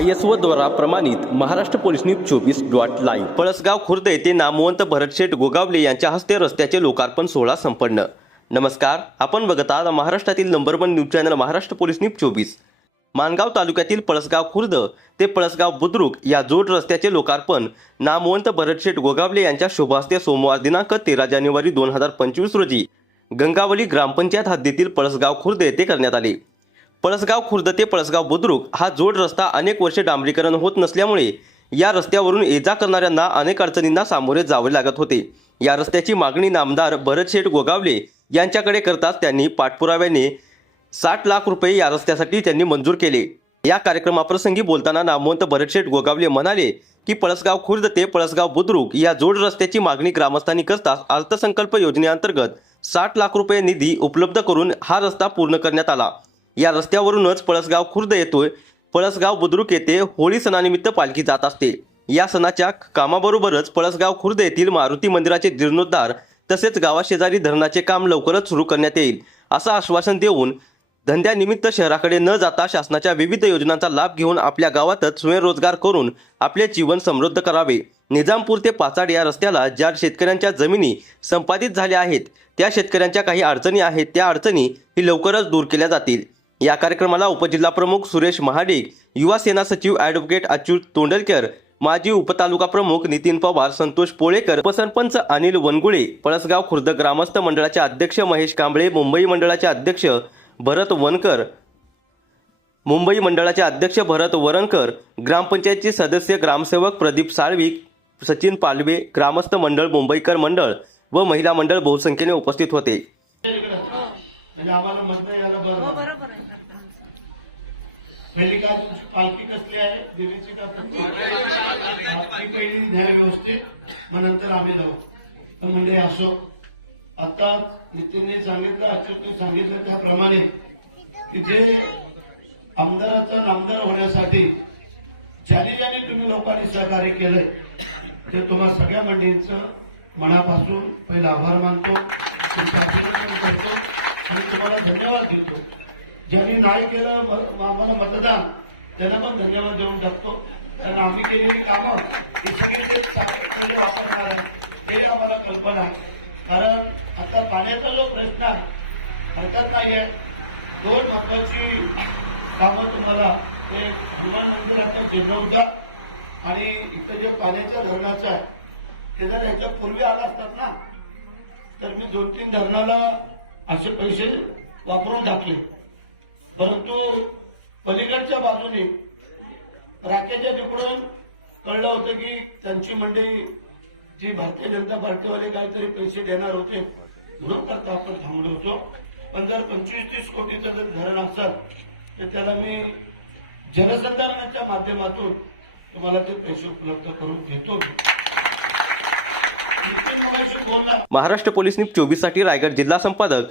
I S द्वारा प्रमाणित Maharashtra police news चोवीस डॉट लाईव्ह. पळसगाव खुर्द येथे नामवंत भरतशेठ गोगावले यांच्या हस्ते रस्त्याचे लोकार्पण सोहळा संपन्न. नमस्कार आपण बघत आहात महाराष्ट्रातील number one news channel Maharashtra police news चोवीस. मानगाव तालुक्यातील पळसगाव खुर्द ते पळसगाव बुद्रुक या जोड रस्त्याचे लोकार्पण नामवंत भरतशेठ गोगावले यांच्या शुभहस्ते सोमवार दिनांक तेरा जानेवारी दोन हजार पंचवीस रोजी गंगावली ग्रामपंचायत हद्दीतील पळसगाव खुर्द येथे करण्यात आले. पळसगाव खुर्द ते पळसगाव बुद्रुक हा जोड रस्ता अनेक वर्षे डांबरीकरण होत नसल्यामुळे या रस्त्यावरून ये जा करणाऱ्यांना अनेक अडचणींना सामोरे जावे लागत होते. या रस्त्याची मागणी नामदार भरतशेठ गोगावले यांच्याकडे करताच त्यांनी पाठपुराव्याने साठ लाख रुपये या रस्त्यासाठी त्यांनी मंजूर केले. या कार्यक्रमाप्रसंगी बोलताना नामवंत भरतशेठ गोगावले म्हणाले की पळसगाव खुर्द ते पळसगाव बुद्रुक या जोड रस्त्याची मागणी ग्रामस्थांनी करताच अर्थसंकल्प योजनेअंतर्गत साठ लाख रुपये निधी उपलब्ध करून हा रस्ता पूर्ण करण्यात आला. या रस्त्यावरूनच पळसगाव खुर्द येतोय. पळसगाव बुद्रुक येथे होळी सणानिमित्त पालखी जात असते. या सणाच्या कामाबरोबरच पळसगाव खुर्द येथील मारुती मंदिराचे जीर्णोद्धार तसेच गावाशेजारी धरणाचे काम लवकरच सुरू करण्यात येईल असं आश्वासन देऊन धंद्यानिमित्त शहराकडे न जाता शासनाच्या विविध योजनांचा लाभ घेऊन आपल्या गावातच स्वयंरोजगार करून आपले जीवन समृद्ध करावे. निजामपूर ते पाचाड या रस्त्याला ज्या शेतकऱ्यांच्या जमिनी संपादित झाल्या आहेत त्या शेतकऱ्यांच्या काही अडचणी आहेत त्या अडचणी ही लवकरच दूर केल्या जातील. या कार्यक्रमाला उपजिल्हा प्रमुख सुरेश महाडिक युवा सेना सचिव ॲडव्होकेट अच्युत तोंडलकर माजी उपतालुका प्रमुख नितीन पवार संतोष पोळेकर उपसरपंच अनिल वनगुळे पळसगाव खुर्द ग्रामस्थ मंडळाचे अध्यक्ष महेश कांबळे मुंबई मंडळाचे अध्यक्ष भरत वनकर मुंबई मंडळाचे अध्यक्ष भरत वरणकर ग्रामपंचायतचे सदस्य ग्रामसेवक प्रदीप साळवीक सचिन पालवे ग्रामस्थ मंडळ मुंबईकर मंडळ व महिला मंडळ बहुसंख्येने उपस्थित होते. हो, तुमची पालखी कसली आहे? देवीची का तुमची? आपली पहिली न्याय व्यवस्थित मग नंतर आम्ही जाऊ. तर म्हणजे असो. आता नितीनने सांगितलं अच्युतने सांगितलं त्याप्रमाणे की जे आमदाराचा नामदार होण्यासाठी ज्याने ज्याने तुम्ही लोकांनी सहकार्य केलंय ते तुम्हा सगळ्या मंडळींचं मनापासून पहिला आभार मानतो. आणि तुम्हाला धन्यवाद देतो. ज्यांनी नाही केलं म- आम्हाला मतदान त्यांना पण धन्यवाद देऊन टाकतो. कारण आम्ही केलेली कामं हे आम्हाला कल्पना आहे. कारण आता पाण्याचा जो प्रश्न आहे हरकत नाही आहे. दोन महत्वाची कामं तुम्हाला ते विमान आणि इथं जे पाण्याच्या धरणाचं आहे ते जर ह्याच्या पूर्वी आला असतात ना तर मी दोन तीन धरणाला असे पैसे वापरून टाकले. परंतु पलीकडच्या बाजूने राखेच्या तिकडून कळलं होतं की त्यांची मंडळी जी भारतीय जनता पार्टीवाले काहीतरी पैसे देणार होते म्हणून करता आपण थांबलो होतो. पण जर पंचवीस तीस कोटीचं जर धरण असेल तर त्याला मी जनसंधारणाच्या माध्यमातून तुम्हाला ते पैसे उपलब्ध करून देतो. महाराष्ट्र पोलीस न्यूज चोवीससाठी रायगड जिल्हा संपादक